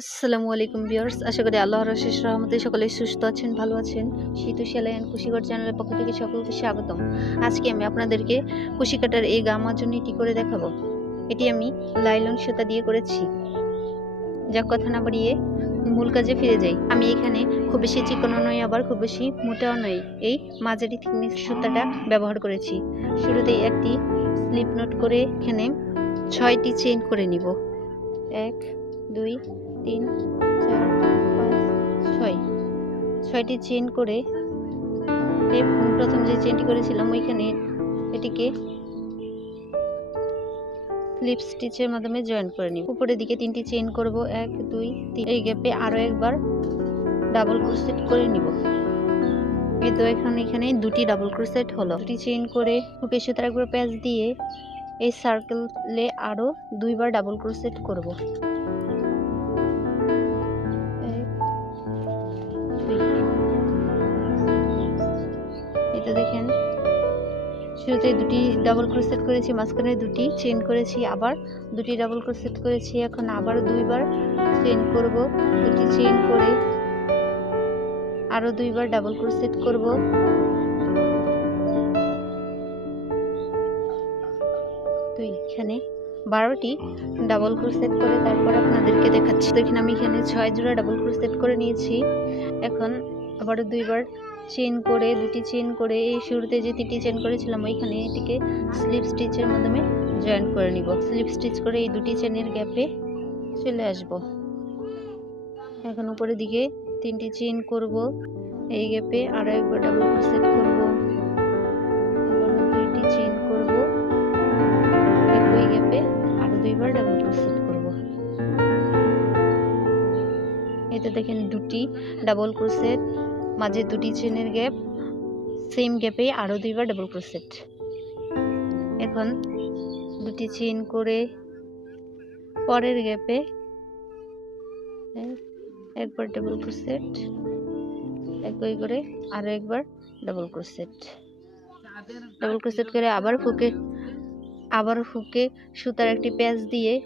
আসসালামু আলাইকুম ভিউয়ার্স, আশা করি আল্লাহর শেষ রহমতে সকলে সুস্থ আছেন, ভালো আছেন। শীতু সেলাই অ্যান্ড কুশিগড় চ্যানেলের পক্ষ থেকে সকলকে স্বাগতম। আজকে আমি আপনাদেরকে কুশিকাটার এই এটি করে দেখাবো? এটি আমি লাইলন সুতা দিয়ে করেছি। যা কথা না বাড়িয়ে মূল কাজে ফিরে যাই। আমি এখানে খুব বেশি চিকনও নয় আবার খুব বেশি মোটাও নয় এই মাঝারি থিকনেস সুতাটা ব্যবহার করেছি। শুরুতেই একটি স্লিপ নোট করে এখানে ছয়টি চেইন করে নিব। এক, দুই তিন, চার, পাঁচ, ছয়। ছয়টি চেন করে প্রথম যে চেনটি করেছিলাম ওইখানে এটিকে স্লিপ স্টিচের মাধ্যমে জয়েন করে নিব। উপরের দিকে তিনটি চেন করব, এক, দুই, তিন। এই গ্যাপে আরও একবার ডাবল ক্রোসেট করে নিব। এই তো এখন এখানে দুটি ডাবল ক্রোসেট হলো। দুটি চেন করে হুকে সুতার একবার প্যাচ দিয়ে এই সার্কেলে আরও দুইবার ডাবল ক্রোসেট করব। এটা দেখেন। শুরুতে দুটি ডাবল ক্রোসেট করেছি, মাঝখানে দুটি চেন করেছি, আবার দুটি ডাবল ক্রোসেট করেছি, এখন আবার দুইবার চেন করব, দুটি চেন করে আরও দুইবার ডাবল ক্রোসেট করব। তো এখানে বারোটি ডাবল ক্রোসেট করে তারপর আপনাদেরকে দেখাচ্ছি। দেখেন আমি এখানে ছয় জোড়া ডাবল ক্রোসেট করে নিয়েছি। এখন আবারও দুইবার চেন করে, দুটি চেন করে, এই শুরুতে যে তিনটি চেন করেছিলাম, ওইখানে এটিকে স্লিপ স্টিচের মাধ্যমে জয়েন করে নিব। স্লিপ স্টিচ করে এই দুটি চেনের গ্যাপে চলে আসব। এখন উপরের দিকে তিনটি চেন করব। এই গ্যাপে আরও একবার ডাবল ক্রোসেট করব। দুইটি চেন করব। একই গ্যাপে আরও দুইবার ডাবল করব। এতে দেখেন দুটি ডাবল ক্রোসেট মাঝে দুটি চেনের গ্যাপ সেম গ্যাপে আরও দুইবার ডাবল ক্রোসেট এখন দুটি চেন করে পরের গ্যাপে একবার ডাবল ক্রোসেট একই করে আরও একবার ডাবল ক্রোসেট ডাবল ক্রোসেট করে আবার ফুকে আবার ফুকে সুতার একটি প্যাচ দিয়ে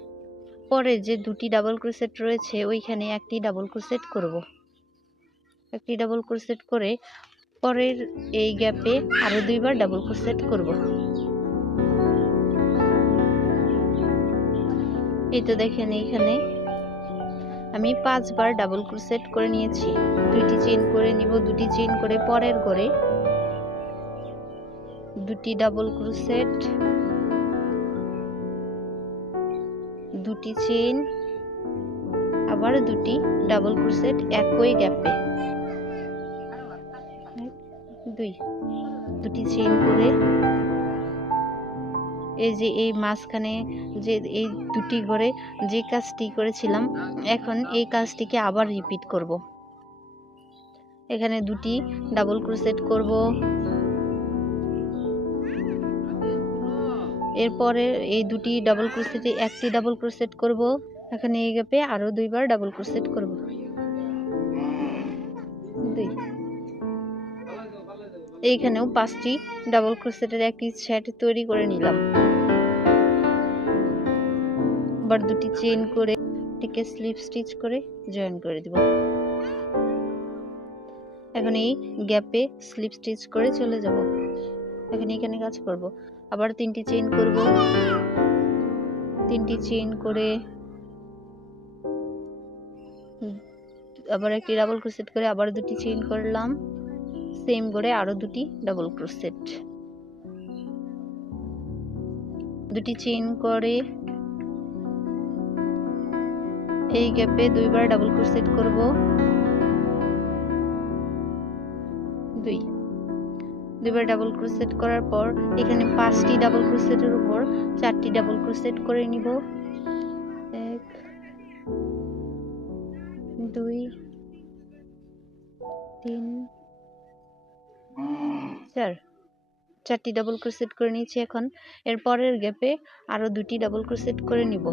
পরে যে দুটি ডাবল ক্রোসেট রয়েছে, ওইখানে একটি ডাবল ক্রোসেট করব। একটি ডাবল ক্রোসেট করে পরের এই গ্যাপে আরও দুইবার ডাবল ক্রোসেট করব। এই তো দেখেন এইখানে আমি পাঁচবার ডাবল ক্রোসেট করে নিয়েছি। দুইটি চেইন করে নিব দুটি চেইন করে পরের ঘরে। দুটি ডাবল ক্রোসেট দুটি চেইন আবার দুটি ডাবল ক্রোসেট একই গ্যাপে দুই, দুটি চেইন করে এই যে এই মাঝখানে যে এই দুটি ঘরে যে কাজটি করেছিলাম, এখন এই কাজটিকে আবার রিপিট করব। এখানে দুটি ডাবল ক্রোসেট করব। এরপরে এই দুটি ডাবল ক্রোসেটে একটি ডাবল ক্রোসেট করব। এখানে এই গ্যাপে আরও দুইবার ডাবল ক্রোসেট করব। দুই এইখানেও পাঁচটি ডাবল ক্রোসেটের একটি সেট তৈরি করে নিলাম। আবার দুটি চেইন করে এটিকে স্লিপ স্টিচ করে জয়েন করে দিব। এখন এই গ্যাপে স্লিপ স্টিচ করে চলে যাব। এখন এখানে কাজ করব। আবার তিনটি চেইন করব। তিনটি চেইন করে আবার একটি ডাবল ক্রোসেট করে আবার দুটি চেইন করলাম। সেম করে আরও দুটি ডাবল ক্রোসেট দুটি চেইন করে এই গ্যাপে দুইবার ডাবল ক্রোসেট করব। দুই। দুইবার ডাবল ক্রোসেট করার পর এখানে পাঁচটি ডাবল ক্রোসেটের উপর চারটি ডাবল ক্রোসেট করে নিব। এক, দুই, তিন চার চারটি ডাবল ক্রোসেট করে নিয়েছি এখন। এর পরের গ্যাপে আরও দুটি ডাবল ক্রোসেট করে নিব।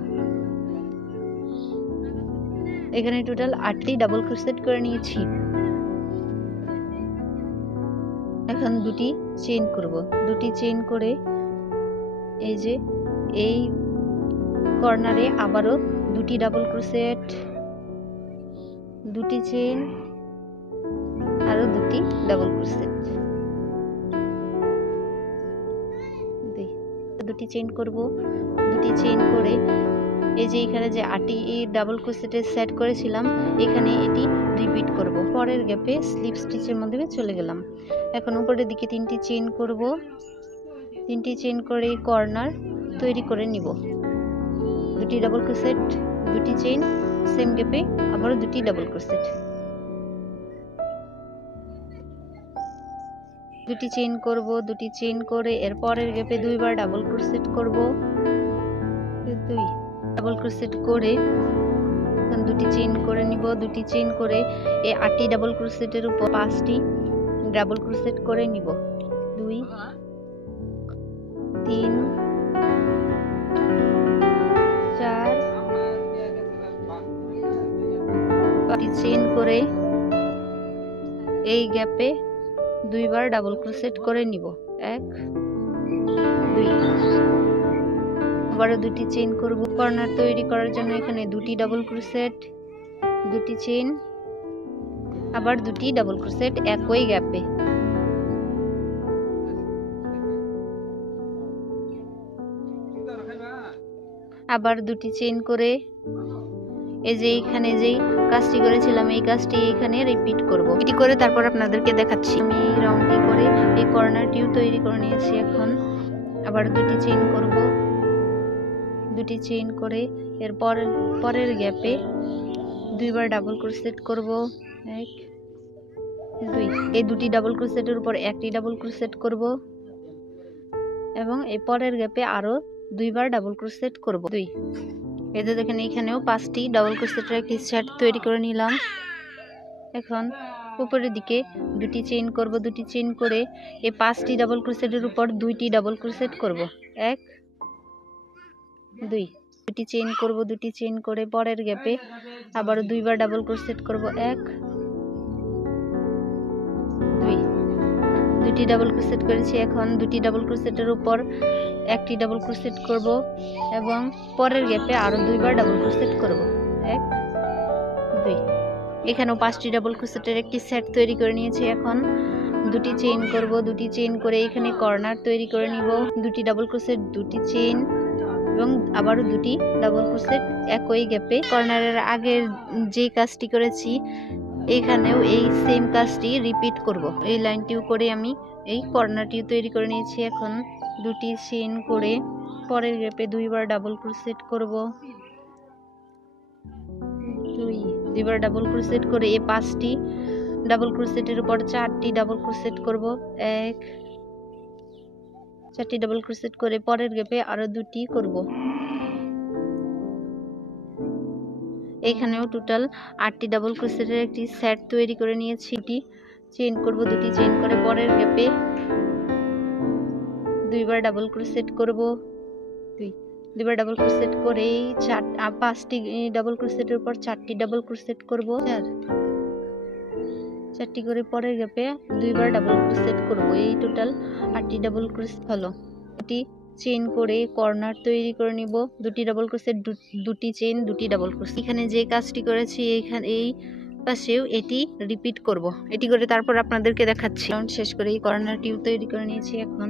এখানে টোটাল আটটি ডাবল ক্রোসেট করে নিয়েছি। এখন দুটি চেইন করব। দুটি চেইন করে এই যে এই কর্নারে আবারও দুটি ডাবল ক্রোসেট দুটি চেন আরও দুটি ডাবল ক্রোশেট দুটি চেন করব। দুটি চেন করে এই যে এখানে যে আটি ডাবল ক্রোশেটের সেট করেছিলাম, এখানে এটি রিপিট করব। পরের গ্যাপে স্লিপ স্টিচের মাধ্যমে চলে গেলাম। এখন উপরের দিকে তিনটি চেন করব। তিনটি চেন করে কর্নার তৈরি করে নিব। দুটি ডাবল ক্রোশেট দুটি চেন সেম গ্যাপে আবারও দুটি ডাবল ক্রোশেট দুটি চেন করব, দুটি চেন করে এর পরের গ্যাপে দুইবার ডাবল ক্রোশেট করব। দুই। ডাবল ক্রোশেট করে দুটি চেন করে নিব, দুটি চেন করে এই আটটি ডাবল ক্রোশেটের উপর পাঁচটি ডাবল ক্রোশেট করে নিব। দুই, তিন, চার চেন করে এই গ্যাপে দুইবার ডাবল ক্রোশেট করে নিব। এক, দুই। আবারও দুটি চেন করব। কর্নার তৈরি করার জন্য এখানে দুটি ডাবল ক্রোশেট দুটি চেন আবার দুটি ডাবল ক্রোশেট একই গ্যাপে আবার দুটি চেন করে এই যে এখানে যেই কাজটি করেছিলাম, এই কাজটি এখানে রিপিট করব। এটি করে তারপর আপনাদেরকে দেখাচ্ছি। আমি এই রাউন্ডটি করে এই কর্নারটিও তৈরি করে নিয়েছি এখন। আবার দুটি চেইন করব। দুটি চেইন করে এর পরের পরের গ্যাপে দুইবার ডাবল ক্রোশেট করব। এক, দুই। এই দুটি ডাবল ক্রোশেটের উপর একটি ডাবল ক্রোশেট করব। এবং এই পরের গ্যাপে আরও দুইবার ডাবল ক্রোশেট করব। দুই। এতে দেখেন এখানেও পাঁচটি ডাবল ক্রোশেটের একটি সেট তৈরি করে নিলাম। এখন উপরের দিকে দুটি চেইন করব, দুটি চেইন করে এই পাঁচটি ডাবল ক্রোসেটের উপর দুইটি ডাবল ক্রোসেট করব। এক, দুই, দুটি চেইন করব, দুটি চেইন করে পরের গ্যাপে আবার দুইবার ডাবল ক্রোসেট করব। এক দুটি ডাবল ক্রোশেট করেছি। এখন দুটি ডাবল ক্রোশেটের উপর একটি ডাবল ক্রোশেট করব এবং পরের গ্যাপে আরও দুইবার ডাবল ক্রোশেট করব। এক, দুই। এখানেও পাঁচটি ডাবল ক্রোশেটের একটি সেট তৈরি করে নিয়েছি এখন। দুটি চেইন করব, দুটি চেইন করে এখানে কর্নার তৈরি করে নিব। দুটি ডাবল ক্রোশেট দুটি চেইন এবং আবারও দুটি ডাবল ক্রোশেট একই গ্যাপে কর্নারের আগের যে কাজটি করেছি এখানেও এই সেম কাজটি রিপিট করব। এই লাইনটিও করে আমি এই কর্নারটিও তৈরি করে নিয়েছি। এখন দুটি চেইন করে পরের গ্যাপে দুইবার ডাবল ক্রোশেট করব। দুই, দুইবার ডাবল ক্রোশেট করে এই পাঁচটি ডাবল ক্রোশেটের উপর চারটি ডাবল ক্রোশেট করব। এক, চারটি ডাবল ক্রোশেট করে পরের গ্যাপে আরও দুটি করব। এখানেও টোটাল আটটি ডাবল ক্রোশেটের একটি সেট তৈরি করে নিয়েছি। দুটি চেইন করব, দুটি চেইন করে পরের গ্যাপে দুইবার ডাবল ক্রোশেট করব। দুই, দুইবার ডাবল ক্রোশেট করে চার পাঁচটি ডাবল ক্রোশেটের উপর চারটি ডাবল ক্রোশেট করব। চার, চারটি করে পরের গ্যাপে দুইবার ডাবল ক্রোশেট করব। এই টোটাল আটটি ডাবল ক্রোশেট হলো। দুটি চেইন করে কর্নার তৈরি করে নিব দুটি ডাবল ক্রোশেট দুটি চেন দুটি ডাবল ক্রোশেট এখানে যে কাজটি করেছি এইখানে এই পাশেও এটি রিপিট করব এটি করে তারপর আপনাদেরকে দেখাচ্ছি রাউন্ড শেষ করে এই কর্নারটিও তৈরি করে নিয়েছি এখন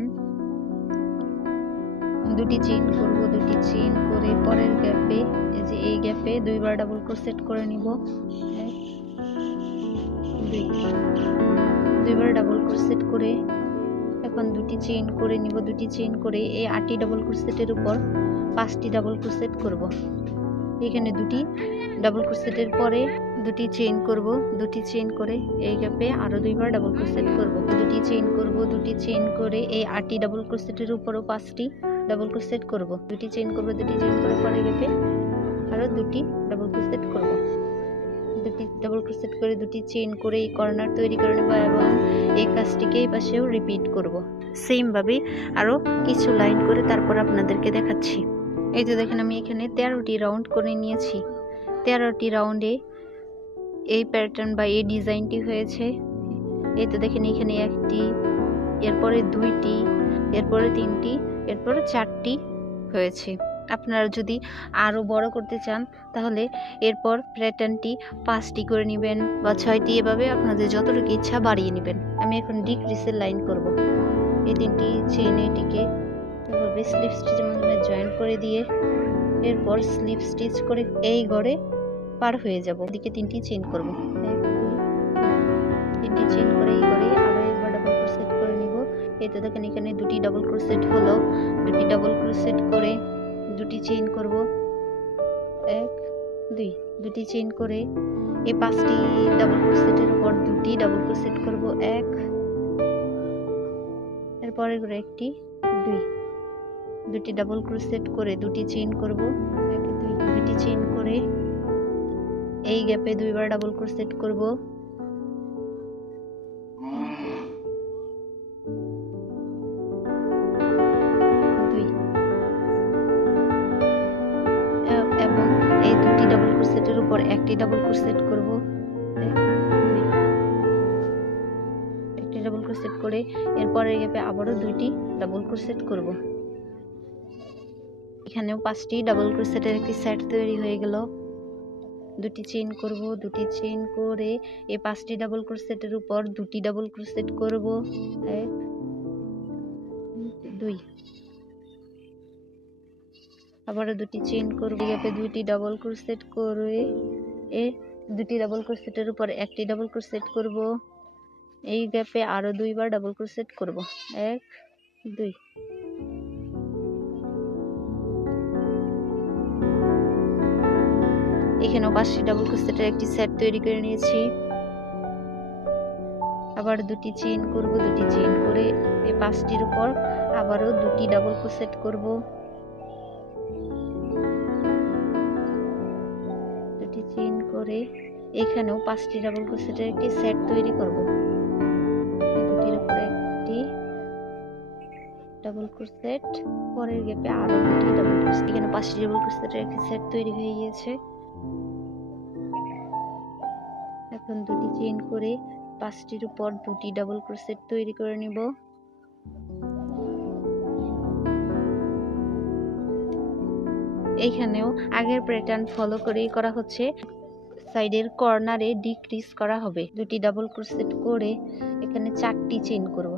দুটি চেইন করব দুটি চেইন করে পরের গ্যাপে এই যে এই গ্যাপে দুইবার ডাবল ক্রোস সেট করে নিব দুই দুইবার ডাবল ক্রোস সেট করে এখন দুটি চেইন করে নিব, দুটি চেইন করে এই আটটি ডাবল ক্রোশেটের উপর পাঁচটি ডাবল ক্রোশেট করব। এখানে দুটি ডাবল ক্রোশেটের পরে দুটি চেইন করব, দুটি চেইন করে এই গ্যাপে আরও দুইবার ডাবল ক্রোশেট করব। দুটি চেইন করব, দুটি চেইন করে এই আটটি ডাবল ক্রোশেটের উপরও পাঁচটি ডাবল ক্রোশেট করব। দুটি চেইন করব, দুটি চেইন করে পরে গ্যাপে আরও দুটি ডাবল ক্রোশেট করব। ডাবল ক্রোশেট করে দুটি চেইন করে এই কর্নার তৈরি করে নেব এবং এই কাজটিকে এই পাশেও রিপিট করব। সেমভাবে আরও কিছু লাইন করে তারপর আপনাদেরকে দেখাচ্ছি। এই তো দেখেন আমি এখানে তেরোটি রাউন্ড করে নিয়েছি। তেরোটি রাউন্ডে এই প্যাটার্ন বা এই ডিজাইনটি হয়েছে। এই তো দেখেন এখানে একটি, এরপরে দুইটি, এরপরে তিনটি, এরপরে চারটি হয়েছে। আপনারা যদি আরও বড় করতে চান, তাহলে এরপর প্যাটার্নটি পাঁচটি করে নেবেন বা ছয়টি, এভাবে আপনাদের যতটুকু ইচ্ছা বাড়িয়ে নেবেন। আমি এখন ডিক্রিসের লাইন করব। এই তিনটি চেন এটিকে এভাবে স্লিপ স্টিচের মাধ্যমে জয়েন করে দিয়ে এরপর স্লিপ স্টিচ করে এই গড়ে পার হয়ে যাব। এদিকে তিনটি চেন করব। তিনটি চেন করে এই গড়ে আরও একবার ডাবল ক্রোশেট করে নিব। এতে দেখেন এখানে দুটি ডাবল ক্রোশেট হলো। দুটি ডাবল ক্রোশেট করে দুটি চেইন করব। এক, দুই, দুটি চেইন করে এই পাঁচটি ডাবল ক্রোশেটের উপর দুটি ডাবল ক্রোশেট করব। এক এরপরে করে একটি, দুই, দুটি ডাবল ক্রোশেট করে দুটি চেইন করব। এক, দুই, দুটি চেইন করে এই গ্যাপে দুইবার ডাবল ক্রোশেট করব। ডাবল ক্রোশেট করব। এক, দুই। একটি ডাবল ক্রোশেট করে এরপরের গ্যাপে আবারও দুইটি ডাবল ক্রোশেট করব। এখানেও পাঁচটি ডাবল ক্রোশেটের একটি সেট তৈরি হয়ে গেল। দুটি চেইন করব দুটি চেইন করে এই পাঁচটি ডাবল ক্রোশেটের উপর দুটি ডাবল ক্রোশেট করব। এক দুই। আবারও দুটি চেইন করব গ্যাপে দুইটি ডাবল ক্রোশেট করে এ দুটি ডাবল ক্রোশেটের উপর একটি ডাবল ক্রোশেট করব। এই গ্যাপে আরও দুইবার ডাবল ক্রোশেট করব। এক, দুই। এখানেও পাঁচটি ডাবল ক্রোশেটের একটি সেট তৈরি করে নিয়েছি। আবার দুটি চেইন করব, দুটি চেইন করে এই পাঁচটির উপর আবারও দুটি ডাবল ক্রোশেট করব। দুটি চেইন করে এখানেও পাঁচটি ডাবল ক্রোশেটের একটি সেট তৈরি করব। দুটির উপরে একটি ডাবল ক্রোশেট পরের গ্যাপে আরও দুটি ডাবল ক্রোশেট এখানে পাঁচটি ডাবল ক্রোশেটের একটি সেট তৈরি হয়ে গিয়েছে। এখন দুটি চেইন করে পাঁচটির উপর দুটি ডাবল ক্রোশেট তৈরি করে নিব। এইখানেও আগের প্যাটার্ন ফলো করেই করা হচ্ছে। সাইডের কর্নারে ডিক্রিজ করা হবে। দুটি ডাবল ক্রোশেট করে এখানে চারটি চেইন করব।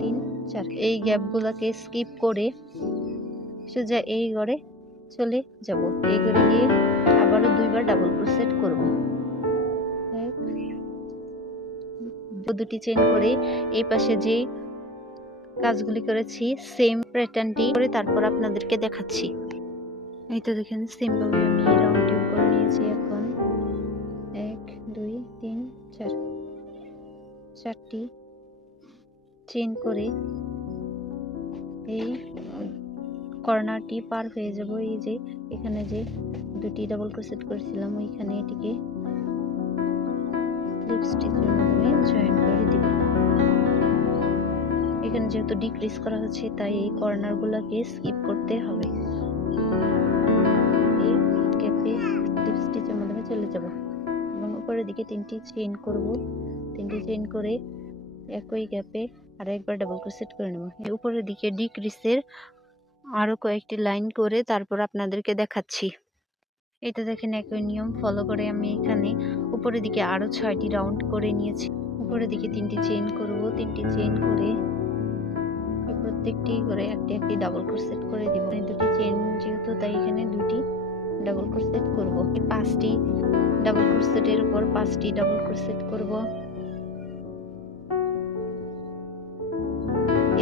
তিন, চার। এই গ্যাপগুলোকে স্কিপ করে সোজা এই ঘরে চলে যাব। এই ঘরে গিয়ে আবারও দুইবার ডাবল ক্রোশেট করব। দুটি চেইন করে এই পাশে যে কাজগুলি করেছি সেম প্যাটার্নটি করে তারপর আপনাদেরকে দেখাচ্ছি। এই তো দেখেন সেম ভাবে আমি রাউন্ড করে নিয়েছি এখন। এক, দুই, তিন, চার। চারটি চেন করে এই কর্নারটি পার হয়ে যাব। এই যে এখানে যে দুটি ডাবল ক্রোশেট করেছিলাম, ওইখানে এটিকে স্লিপ স্টিচের মাধ্যমে জয়েন করে দিব এখানে যেহেতু ডিক্রিজ করা হচ্ছে, তাই এই কর্নারগুলোকে স্কিপ করতে হবে। উপরের দিকে তিনটি চেইন করব। তিনটি চেন করে একই গ্যাপে আর একবার ডাবল ক্রোশেট করে নেব। উপরের দিকে ডিক্রিসের আরও কয়েকটি লাইন করে তারপর আপনাদেরকে দেখাচ্ছি। এটা দেখেন একই নিয়ম ফলো করে আমি এখানে উপরের দিকে আরও ছয়টি রাউন্ড করে নিয়েছি। উপরের দিকে তিনটি চেইন করব, তিনটি চেইন করে প্রত্যেকটি করে একটি একটি ডাবল ক্রোশেট করে দিব। দুটি চেইন যেহেতু তাই এখানে দুটি ডাবল ক্রোশেট করব। পাঁচটি ডাবল ক্রোশেটের উপর পাঁচটি ডাবল ক্রোশেট করব।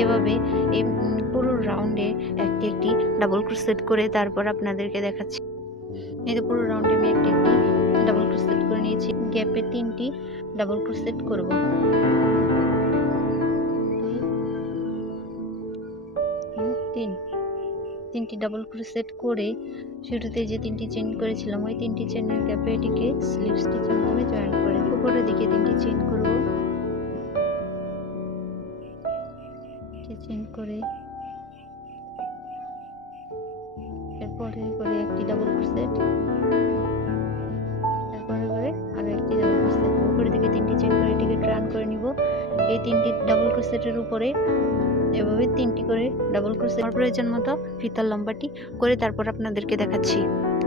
এভাবে এই পুরো রাউন্ডে একটি একটি ডাবল ক্রোশেট করে তারপর আপনাদেরকে দেখাচ্ছি। এই পুরো রাউন্ডে আমি একটি একটি ডাবল ক্রোশেট করে নিয়েছি। গ্যাপে তিনটি ডাবল ক্রোশেট করব। তিনটি ডাবল ক্রোশেট করে শুরুতে যে তিনটি চেন করেছিলাম, ওই তিনটি চেইনের গ্যাপে এটিকে স্লিপ স্টিচের মাধ্যমে জয়েন করে। উপরের দিকে তিনটি চেইন করব। চেন করে এরপরে করে একটি ডাবল ক্রোশেট তারপরে করে আরও একটি ডাবল ক্রোশেট উপরের দিকে তিনটি চেইন করে এটিকে টার্ন করে নিব। এই তিনটি ডাবল ক্রোশেটের উপরে এভাবে তিনটি করে ডাবল ক্রোশেট আমার প্রয়োজন মতো ফিতার লম্বাটি করে তারপর আপনাদেরকে দেখাচ্ছি।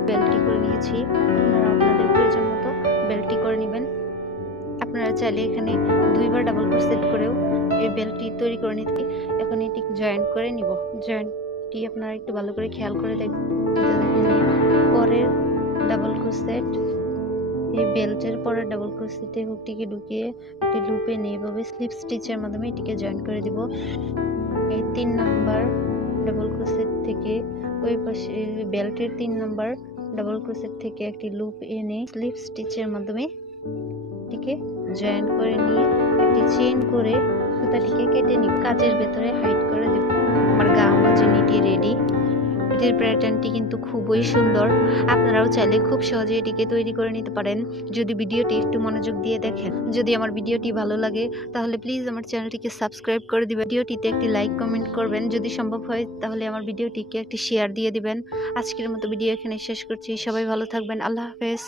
বেলটি করে নিয়েছি। আপনারা আপনাদের প্রয়োজন মতো বেলটি করে নেবেন। আপনারা চাইলে এখানে দুইবার ডাবল ক্রোশেট করেও এই বেলটি তৈরি করে নিতে এখন এটি জয়েন্ট করে নিব। জয়েন্টটি আপনারা একটু ভালো করে খেয়াল করে দেখবেন। পরের ডাবল ক্রোশেট এই বেল্টের পরে ডাবল ক্রোশেটে হুকটিকে ঢুকিয়ে একটি লুপে নিয়ে এভাবে স্লিপ স্টিচের মাধ্যমে এটিকে জয়েন করে দিব। তিন নাম্বার ডাবল ক্রোশেট থেকে ওই পাশে বেল্টের তিন নাম্বার ডাবল ক্রোশেট থেকে একটি লুপ এনে স্লিপ স্টিচের মাধ্যমে এটিকে জয়েন্ট করে নিয়ে একটি চেন করে সুতাটিকে কেটে নিয়ে কাজের ভেতরে হাইড করে দেব। আমার গা নিটি রেডি এটির প্যাটার্নটি কিন্তু খুবই সুন্দর। আপনারাও চাইলে খুব সহজে এটিকে তৈরি করে নিতে পারেন। যদি ভিডিওটি একটু মনোযোগ দিয়ে দেখেন, যদি আমার ভিডিওটি ভালো লাগে, তাহলে প্লিজ আমার চ্যানেলটিকে সাবস্ক্রাইব করে দিবেন। ভিডিওটিতে একটি লাইক কমেন্ট করবেন। যদি সম্ভব হয়, তাহলে আমার ভিডিওটিকে একটি শেয়ার দিয়ে দিবেন। আজকের মতো ভিডিও এখানে শেষ করছি। সবাই ভালো থাকবেন। আল্লাহ হাফেজ।